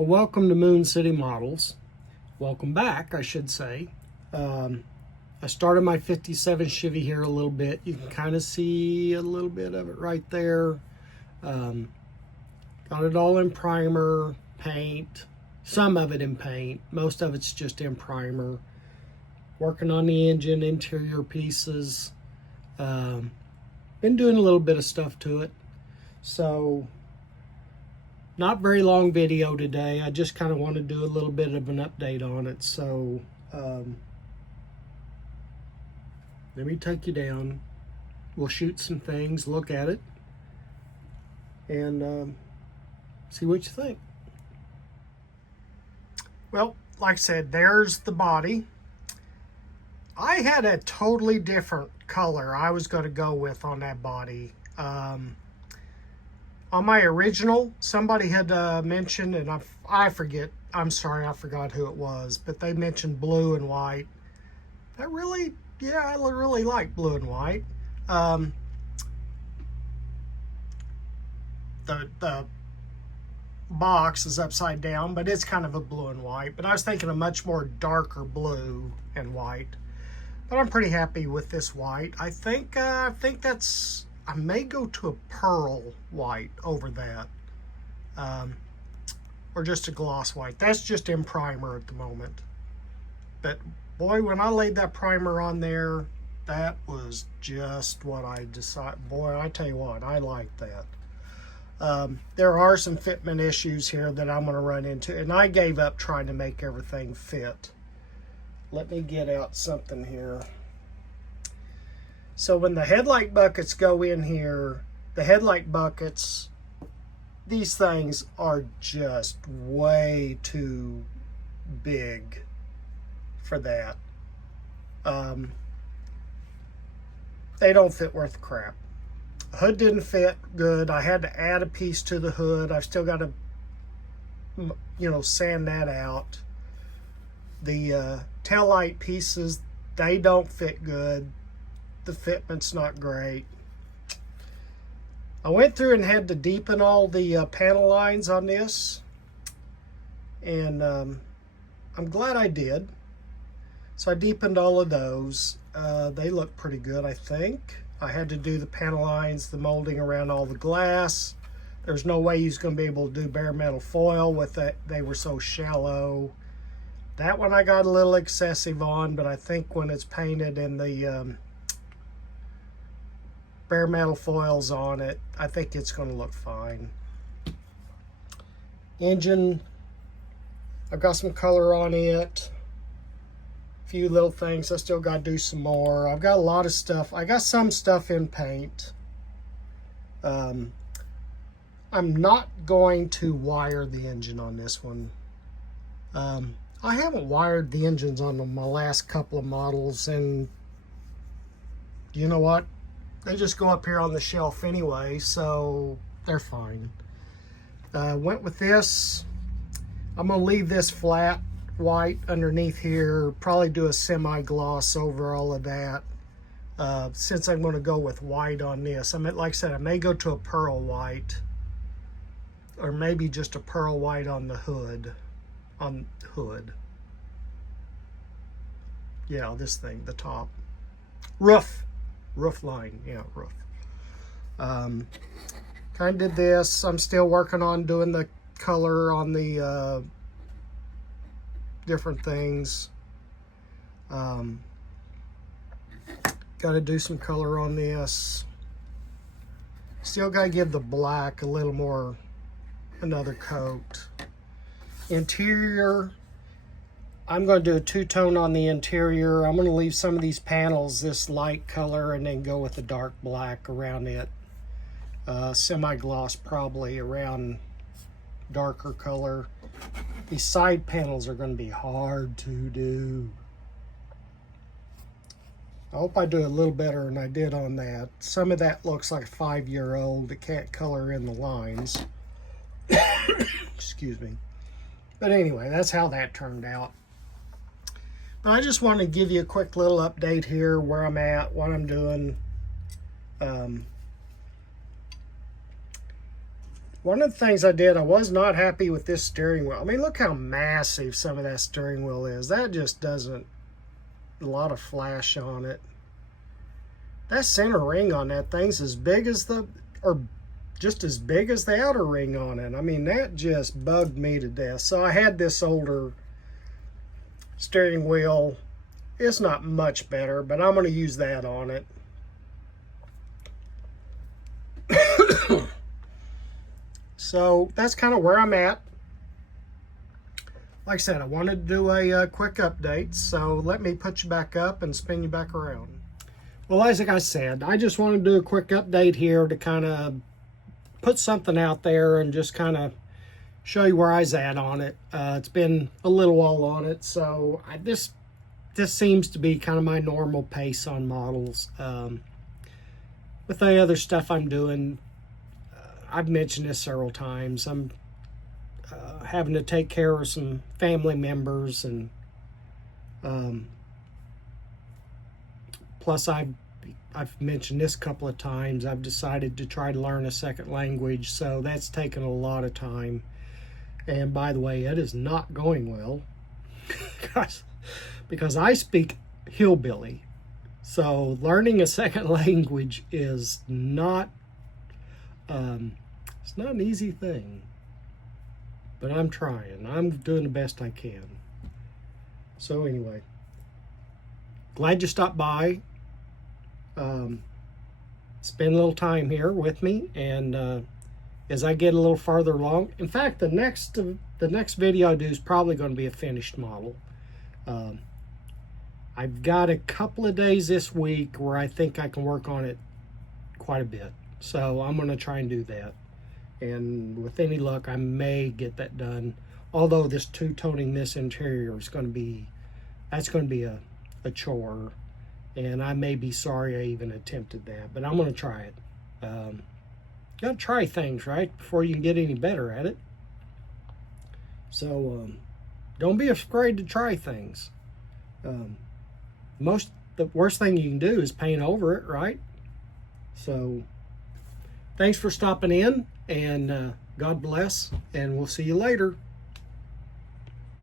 Well, welcome to Moon City Models. Welcome back, I should say. I started my 57 Chevy here a little bit. You can kind of see a little bit of it right there. Got it all in primer, paint, some of it in paint. Most of it's just in primer. Working on the engine, interior pieces. Been doing a little bit of stuff to it. So, not very long video today. I just kind of want to do a little bit of an update on it. So, let me take you down. We'll shoot some things, look at it, and see what you think. Well, like I said, there's the body. I had a totally different color I was going to go with on that body. On my original, somebody had mentioned, and I forget, I'm sorry, I forgot who it was, but they mentioned blue and white. I really like blue and white. The box is upside down, but it's kind of a blue and white. But I was thinking a much more darker blue and white. But I'm pretty happy with this white. I think that's, I may go to a pearl white over that. Or just a gloss white. That's just in primer at the moment. But boy, when I laid that primer on there, that was just what I decided. Boy, I tell you what, I like that. There are some fitment issues here that I'm going to run into. And I gave up trying to make everything fit. Let me get out something here. So when the headlight buckets go in here, the headlight buckets, these things are just way too big for that. They don't fit worth crap. The hood didn't fit good. I had to add a piece to the hood. I've still got to, sand that out. The taillight pieces, they don't fit good. The fitment's not great. I went through and had to deepen all the panel lines on this, and I'm glad I did. So I deepened all of those. They look pretty good, I think. I had to do the panel lines, the molding around all the glass. There's no way he's going to be able to do bare metal foil with that. They were so shallow. That one I got a little excessive on, but I think when it's painted and the bare metal foils on it, I think it's going to look fine. Engine, I've got some color on it. A few little things I still got to do some more. I've got a lot of stuff. I got some stuff in paint. I'm not going to wire the engine on this one. I haven't wired the engines on my last couple of models, and you know what? They just go up here on the shelf anyway, so they're fine. Went with this. I'm going to leave this flat white underneath here, probably do a semi-gloss over all of that, since I'm going to go with white on this. I mean, like I said, I may go to a pearl white, or maybe just a pearl white on the hood. Yeah, this thing, the top. Roof line, yeah, roof. Kind of did this. I'm still working on doing the color on the different things. Got to do some color on this. Still got to give the black a little more, another coat. Interior, I'm going to do a two-tone on the interior. I'm going to leave some of these panels this light color and then go with the dark black around it. Semi-gloss probably around darker color. These side panels are going to be hard to do. I hope I do a little better than I did on that. Some of that looks like a 5-year-old that can't color in the lines. Excuse me. But anyway, that's how that turned out. But I just want to give you a quick little update here, where I'm at, what I'm doing. One of the things I did, I was not happy with this steering wheel. I mean, look how massive some of that steering wheel is. That just doesn't, a lot of flash on it. That center ring on that thing's as big as the, or just as big as the outer ring on it. I mean, that just bugged me to death. So I had this older steering wheel. It's not much better, but I'm going to use that on it. So that's kind of where I'm at. Like I said, I wanted to do a quick update, so let me put you back up and spin you back around. Well, as I said, I just want to do a quick update here to kind of put something out there and just kind of show you where I was at on it. It's been a little while on it, so this seems to be kind of my normal pace on models. With the other stuff I'm doing, I've mentioned this several times. I'm having to take care of some family members, and plus I've mentioned this a couple of times. I've decided to try to learn a second language, so that's taken a lot of time. And by the way, it is not going well because I speak hillbilly. So learning a second language is not it's not an easy thing, but I'm trying. I'm doing the best I can. So anyway, glad you stopped by. Spend a little time here with me, and as I get a little farther along, in fact, the next video I do is probably going to be a finished model. I've got a couple of days this week where I think I can work on it quite a bit. So I'm going to try and do that. And with any luck, I may get that done. Although this two-toning this interior is going to be, that's going to be a chore. And I may be sorry I even attempted that. But I'm going to try it. Got to try things, right? Before you can get any better at it. So don't be afraid to try things. The worst thing you can do is paint over it, right? So thanks for stopping in, and God bless, and we'll see you later.